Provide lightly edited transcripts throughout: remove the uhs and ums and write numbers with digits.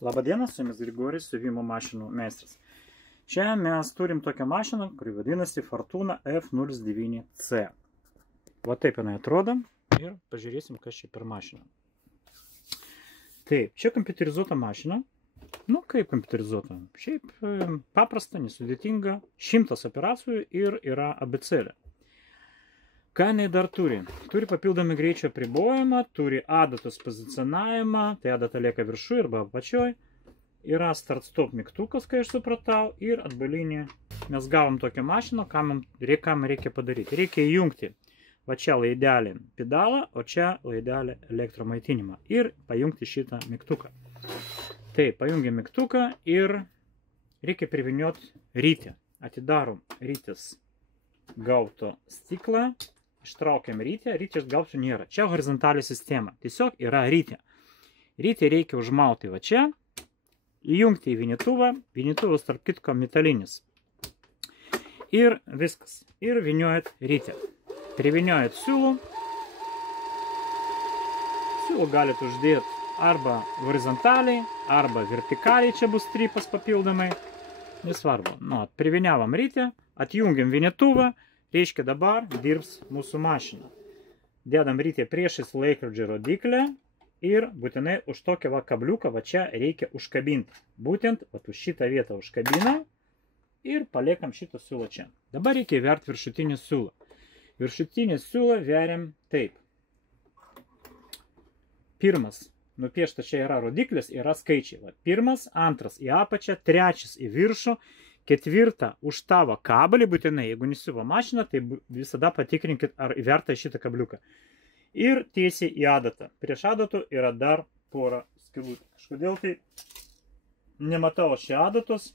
Labadiena, su jumis Grigorijus, siuvimo mašinų meistras. Čia mes turim tokią mašiną, kuri vadinasi Fortuna F09C. Va taip jinai atrodo ir pažiūrėsim, kas čia per mašiną. Taip, čia kompiuterizuota mašina. Nu, kaip kompiuterizuota? Šiaip paprasta, nesudėtinga, 100 operacijų ir yra abėcėlė. Ką jinai dar turi? Turi papildomą greičio apribojimą, turi adatos pozicionavimą, tai adata lieka viršuje arba apačioj. Yra start-stop mygtukas, kai aš supratau, ir atbulinį. Mes gavom tokią mašiną, kam reikia padaryti. Reikia įjungti va čia laidelį pedalą, o čia laidelį elektromaitinimą. Ir pajungti šitą mygtuką. Taip, pajungiam mygtuką ir reikia privinioti rytį. Atidarom rytis gauto stiklą. Ištraukiam rytį, rytį aš gausiu nėra. Čia horizontali sistema. Tiesiog yra rytį. Rytį reikia užmauti va čia, įjungti į vinituvą. Vinituvas tarp kitko metalinis. Ir viskas. Ir viniojat rytį. Priviniojat siūlų. Siūlų galite uždėti arba horizontaliai, arba vertikaliai. Čia bus strypas papildomai. Nesvarbu. Nu, priviniavam rytį, atjungiam vinituvą. Reiškia dabar dirbs mūsų mašina. Dedam rytį priešais laikrodžio rodiklę ir būtinai už tokią va kabliuką va čia reikia užkabinti. Būtent va už šitą vietą užkabina ir paliekam šitą siūlą čia. Dabar reikia įverti viršutinį siūlą. Viršutinį siūlą veriam taip. Pirmas nupiešta čia yra rodiklis, yra skaičiai. Va, pirmas, antras į apačią, trečias į viršų. Ketvirtą už tavo kabelį būtinai, jeigu nesiuvo mašiną, tai visada patikrinkit, ar įverta šitą kabliuką. Ir tiesiai į adatą. Prieš adatų yra dar pora skylutė. Kažkodėl tai nematau čia adatos.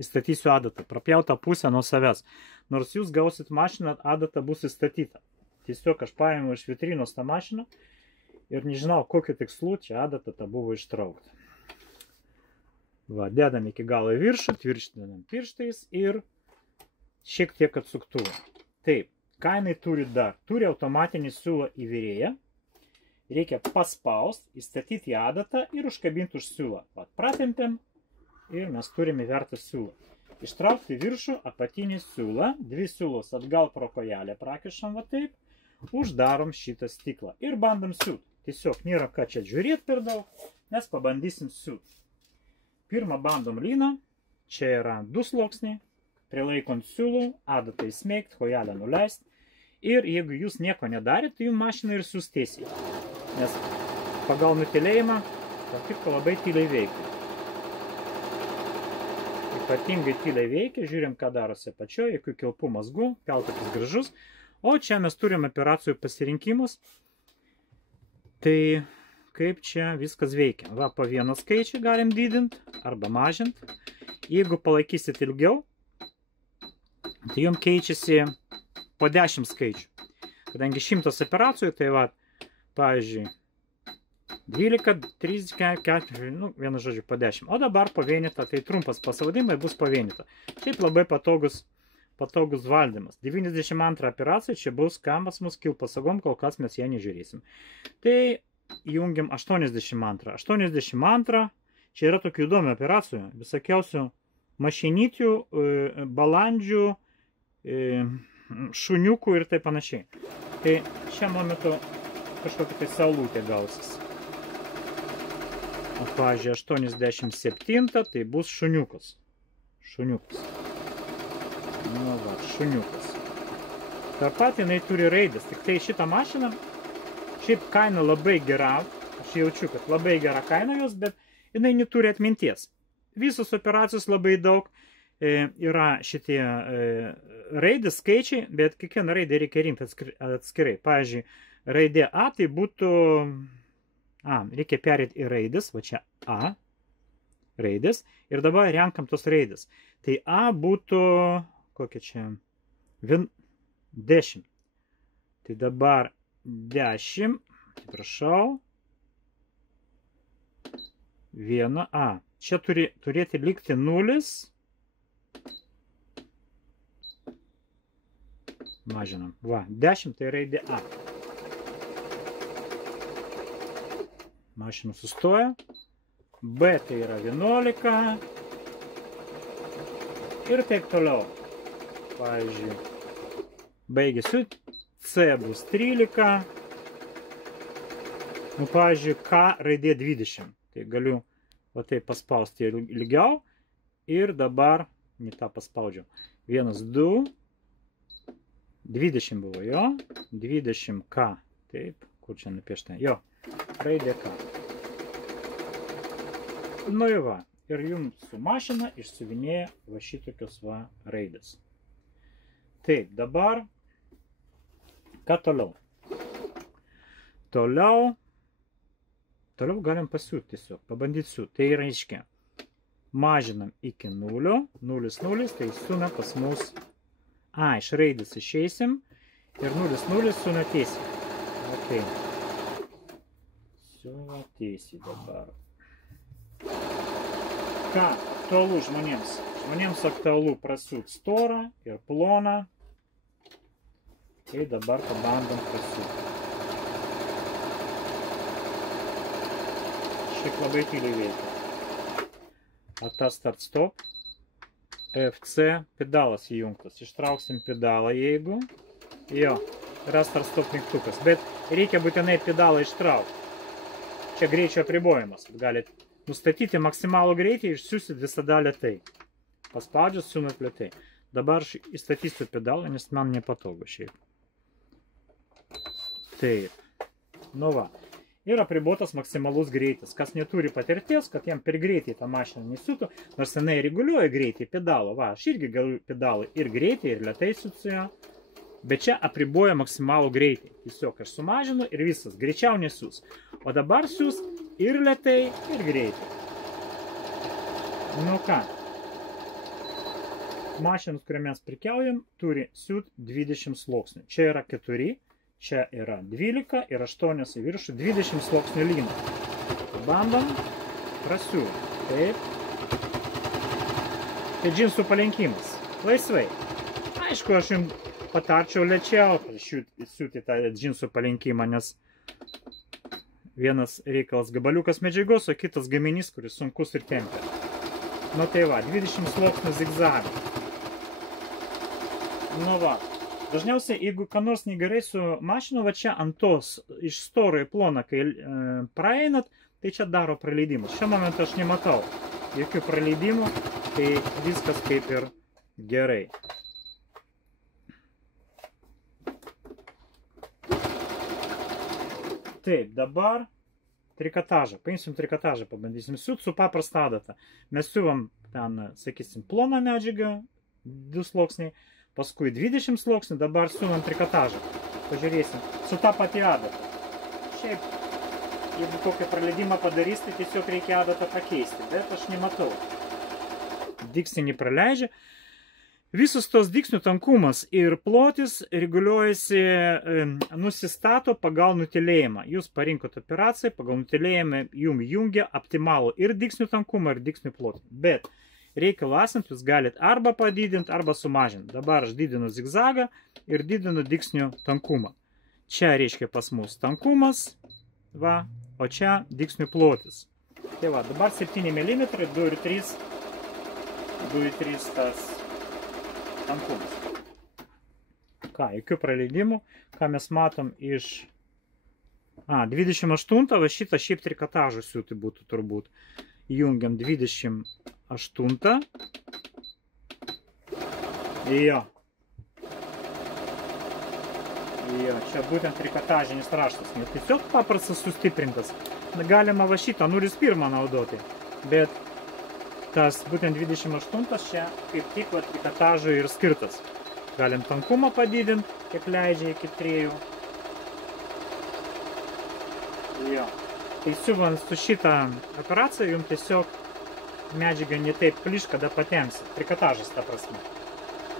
Įstatysiu adatą. Prapjautą pusę nuo savęs. Nors jūs gausit mašiną, adata bus įstatyta. Tiesiog aš paėmiau iš vitrinos tą mašiną ir nežinau, kokiu tikslu čia adata ta buvo ištraukta. Va, dedam iki galo į viršų, tvirtinam pirštais ir šiek tiek atsuktuvą. Taip, ką jinai turi dar? Turi automatinį siūlą įvirėją. Reikia paspaust, įstatyti į adatą ir užkabinti už siūlą. Va, pratempiam ir mes turime įvertą siūlą. Ištraukti viršų apatinį siūlą, dvi siūlos atgal pro kojelę prakišam va taip, uždarom šitą stiklą ir bandom siūt. Tiesiog nėra ką čia žiūrėti per daug, mes pabandysim siūt. Pirmą bandom lyną, čia yra 2 sluoksniai, prilaikant siūlų, adatą įsmeigt, kojelę nuleist. Ir jeigu jūs nieko nedarit, tai jums mašina ir siūs tiesiai. Nes pagal nutilėjimą, tarp kitko labai tyliai veikia. Ypatingai tyliai veikia, žiūrim, ką darosi apačioje, jokių kilpų mazgų, peltakis gražus. O čia mes turim operacijų pasirinkimus. Tai kaip čia viskas veikia. Va, po vieną skaičių galim didinti arba mažinti. Jeigu palaikysit ilgiau, tai jums keičiasi po 10 skaičių. Kadangi 100 operacijų, tai va, pavyzdžiui, 12, 13, 4, nu, vienu žodžiu, po 10. O dabar po vienetą, tai trumpas pasavadimai bus po vienetą. Šiaip labai patogus valdymas. 92 operacija, čia bus kamas mus kilpasagom, kol kas mes ją nežiūrėsim. Tai jungiam 82. 82. Čia yra tokių įdomių operacijų. Visokiausių mašinytių, balandžių, šuniukų ir taip panašiai. Tai šiam momentu kažkokia tai saulutė gausis. O pavyzdžiui, 87. Tai bus šuniukas. Šuniukas. Nu va, šuniukas. Tarp pat jinai turi raidas. Tik tai šitą mašiną šiaip kaina labai gera, aš jaučiu, kad labai gera kaina jos, bet jinai neturi atminties. Visos operacijos labai daug, yra šitie raidės skaičiai, bet kiekvieną raidę reikia rinkti atskirai. Pavyzdžiui, raidė A tai būtų, reikia perėti į raidės, va čia A, raidės, ir dabar renkam tos raidės. Tai A būtų, kokia čia, 10. Tai dabar 10, atsiprašau, 1A. Čia turėti likti 0. Mažinam. Va, 10 tai raidė A. Mašina sustoja. B tai yra 11. Ir taip toliau. Pavyzdžiui, baigėsiu. C bus 13. Nu, pavyzdžiui, K raidė 20. Tai galiu va taip paspausti ilgiau. Ir dabar, ne tą paspaudžiau. 1, 2. 20 buvo, jo. 20 K. Taip, kur čia nupiešta? Jo, raidė K. Nu ir va. Ir jums su mašina išsiuvinėja va šitokios va raidės. Taip, dabar, ką toliau? Toliau galim pasiūti tiesiog, pabandyti siūti. Tai reiškia, mažinam iki 0, 0, 0, tai siūna pas mus, iš raidės išeisim ir 0, 0 siūna tiesiai. Ok. Siūna tiesiai dabar. Ką aktualu žmonėms? Žmonėms aktualu prasiūt storą ir ploną. Tai dabar pabandom prasiūt. Šiaip labai tyliai veikia. Ata start stop. FC pedalas įjungtas. Ištrauksim pedalą jeigu. Jo, yra start stop mygtukas. Bet reikia būtinai pedalą ištraukti. Čia greičio apribojimas. Galit nustatyti maksimalų greitį ir išsiųsit visada lėtai. Paspaudžius siūnat lėtai. Dabar aš įstatysiu pedalą, nes man nepatogu šiaip. Taip. Nu va. Ir apribotas maksimalus greitis. Kas neturi patirties, kad jam per greitai tą mašiną nesiūtų, nors jinai reguliuoja greitį pedalą. Va, aš irgi galiu pedalą ir greitai, ir lėtai siūsiu. Bet čia apriboja maksimalų greitį. Tiesiog aš sumažinu ir visas. Greičiau nesiūs. O dabar siūs ir lėtai, ir greitai. Nu ką. Mašinas, kurią mes prikiaujam, turi siūt 20 sluoksnių. Čia yra 4, čia yra 12 ir 8 į viršų 20 sluoksnių lynų. Bandom prasiūt. Taip. Tai džinsų palenkimas. Laisvai. Aišku, aš jums patarčiau lėčiau siūti tą džinsų palenkimą, nes vienas reikalas gabaliukas medžiagos, o kitas gaminys, kuris sunkus ir tempia. Nu tai va, 20 sluoksnių zigzagų. Nu va, dažniausiai, jeigu ką nors negerai su mašinu, va čia ant tos iš storo į ploną, kai praeinat, tai čia daro praleidimus. Šiuo momentu aš nematau jokių praleidimų, tai viskas kaip ir gerai. Taip, dabar trikotažą. Paimsim trikotažą, pabandysim siūt su paprasta adata. Mes siūvam ten, sakysim, ploną medžiagą, 2 sluoksniai, paskui 20 sluoksnių, dabar siūvam trikotažą. Pažiūrėsim, su tą patį adatą. Šiaip, jeigu kokį praleidimą padarys, tai tiesiog reikia adatą pakeisti, bet aš nematau. Diksinį praleidžia. Visus tos diksnių tankumas ir plotis reguliuojasi, nusistato pagal nutilėjimą. Jūs parinkot operaciją, pagal nutilėjimą jums jungia optimalų ir diksnių tankumą, ir diksnių plotį. Bet reikalų esant, jūs galit arba padidinti, arba sumažinti. Dabar aš didinu zigzagą ir didinu diksnių tankumą. Čia reiškia pas mus tankumas, va, o čia diksnių plotis. Tai va, dabar 7 mm, 2,3 tas tankumas. Ką, jokių praleidimų, ką mes matom iš 28, va šitą šiaip trikotažą siūti būtų turbūt. Jungiam 28. Jo. Jo, čia būtent trikotažinis raštas. Ne tiesiog paprastas sustiprintas. Galima va šitą 0,1 naudoti. Bet tas būtent 28 čia kaip tik trikotažui ir skirtas. Galim tankumą padidinti, kiek leidžia iki 3. Jo. Tai siuvant su šitą operaciją, jums tiesiog medžiaga ne taip plyš, kada patemsi. Trikotažas, ta prasme.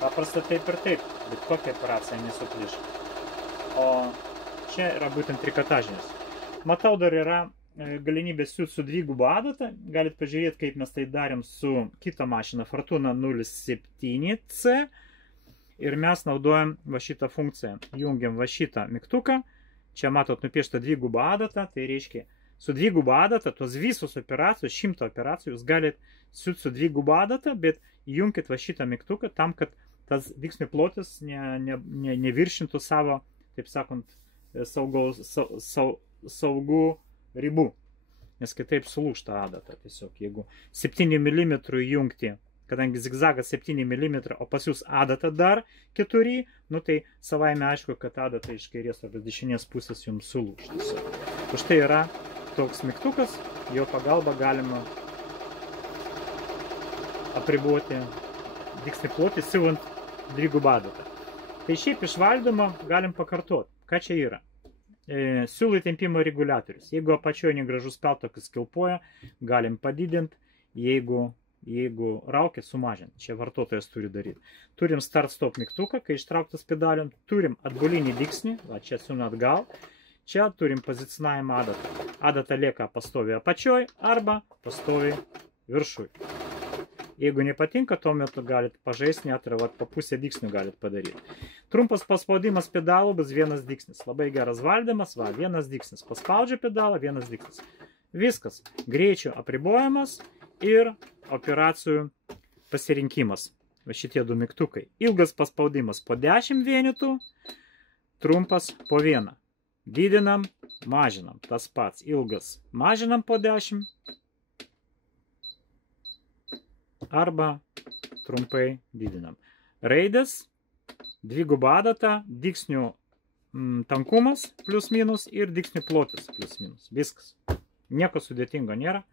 Paprasta taip ir taip, bet kokia operacija nesuplyš. O čia yra būtent trikotažinis. Matau, dar yra galimybė siūt su dvigubą adatą. Galit pažiūrėti, kaip mes tai darėm su kita mašina Fortuna 07C. Ir mes naudojam va šitą funkciją. Jungiam va šitą mygtuką. Čia matot nupiešta dvigubą adatą. Tai reiškia, su dviguba adata, tos visos operacijos, 100 operacijų, jūs galite siūti su dviguba adata, bet įjunkit va šitą mygtuką tam, kad tas dygsnių plotis neviršintų savo, taip sakant, saugų ribų. Nes kitaip sulūžta adata. Tiesiog, jeigu 7 mm įjungti, kadangi zigzagas 7 mm, o pas jūs adata dar 4, nu tai savaime aišku, kad adata iš kairės arba dešinės pusės jums sulūžta. Už tai yra toks mygtukas, jo pagalba galima apriboti dygsnių plotį siuvant dvigubą adatą. Tai šiaip iš valdymo galim pakartoti, ką čia yra. Siūlų tempimo reguliatorius. Jeigu apačioje negražus peltokas kilpoja, galim padidinti, jeigu raukia, sumažinti. Čia vartotojas turi daryti. Turim start-stop mygtuką, kai ištrauktas pedaliam. Turim atbulinį dygsnį, va čia siūna atgal. Čia turim pozicionavimą adatą. Adata lieka pastoviai apačioj arba pastoviai viršui. Jeigu nepatinka, tuo metu galite pažaisti net ir po pusę dygsnių galite padaryti. Trumpas paspaudimas pedalų bus vienas dygsnis. Labai geras valdymas, va, vienas dygsnis. Paspaudžia pedalą, vienas dygsnis. Viskas. Greičio apribojimas ir operacijų pasirinkimas. Va šitie du mygtukai. Ilgas paspaudimas po 10 vienetų, trumpas po 1. Didinam, mažinam. Tas pats. Ilgas mažinam po 10. Arba trumpai didinam. Raidės, dviguba adata, dygsnių tankumas plius minus ir dygsnių plotis plius minus. Viskas. Nieko sudėtingo nėra.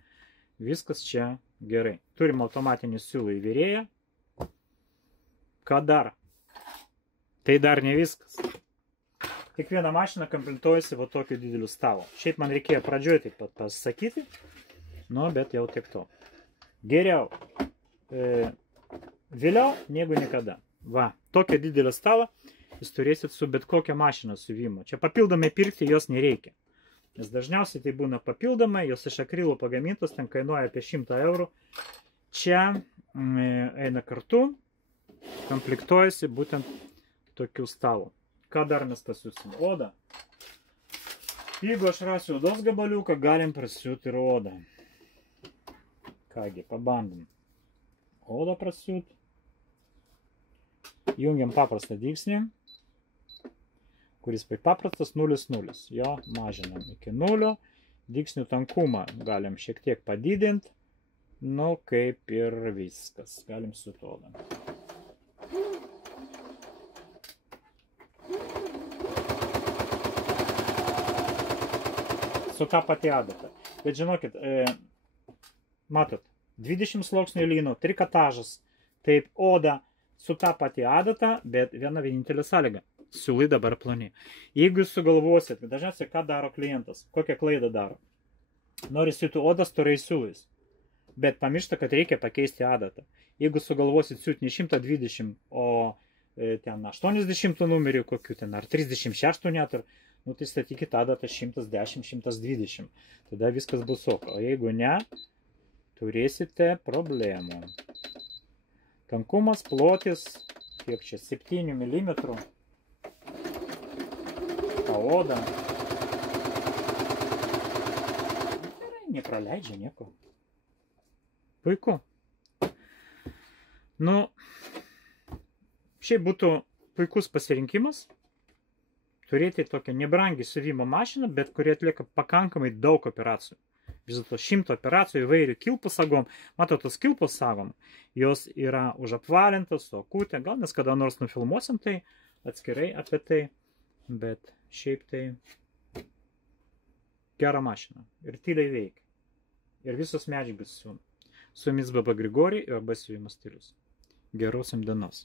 Viskas čia gerai. Turim automatinį siūlų įvyrėją. Ką dar? Tai dar ne viskas. Kiekviena mašina komplektuojasi va tokiu dideliu stavu. Šiaip man reikėjo pradžioje taip pat pasakyti. Nu, bet jau tiek to. Geriau. Vėliau negu niekada. Va, tokią didelį stalą jūs turėsit su bet kokią mašiną siuvimo. Čia papildomai pirkti jos nereikia. Nes dažniausiai tai būna papildomai, jos iš akrilo pagamintos, ten kainuoja apie 100 eurų. Čia eina kartu, komplektuojasi būtent tokių stalų. Ką dar mes pasiūsim? Odą. Jeigu aš rasiu odos gabaliuką, galim prasiūti ir odą. Kągi, pabandom. Odą prasiūt. Jungiam paprastą dygsnį, kuris paprastas 0,0. Jo mažinam iki 0. Dygsnių tankumą galim šiek tiek padidinti. Nu, kaip ir viskas. Galim siūt odą. Suka pati adata. Bet žinokit, matot, 20 sluoksnių lynų, trikotažas, taip oda su ta pati adata, bet viena vienintelė sąlyga. Siūlai dabar ploni. Jeigu jūs sugalvosit, dažniausiai ką daro klientas, kokią klaidą daro. Nori siūti odą storais siūlais, bet pamiršta, kad reikia pakeisti adatą. Jeigu sugalvosit siūti ne 120, o ten 80 numerių kokių ten, ar 36 net, nu tai statykit adatą 110, 120. Tada viskas bus ok. O jeigu ne, turėsite problemų. Tankumas, plotis, kiek čia 7 mm. Ta oda. Nepraleidžia nieko. Puiku. Nu, šiaip būtų puikus pasirinkimas turėti tokią nebrangį siuvimo mašiną, bet kuri atlieka pakankamai daug operacijų. Vis dėlto 100 operacijų įvairių kilpų sagom. Matot, tos kilpos sagom, jos yra užapvalintos, su akutė. Gal mes kada nors nufilmuosim tai atskirai apie tai, bet šiaip tai gera mašina. Ir tyliai veikia. Ir visos medžiagos siūna. Su jumis Baba Grigorij ir AB siuvimo stilius. Geros jums dienos.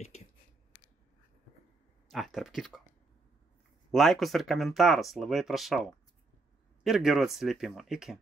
Iki. Tarp kitko. Laikus ir komentarus, labai prašau. Ir gerų atsiliepimų. Iki.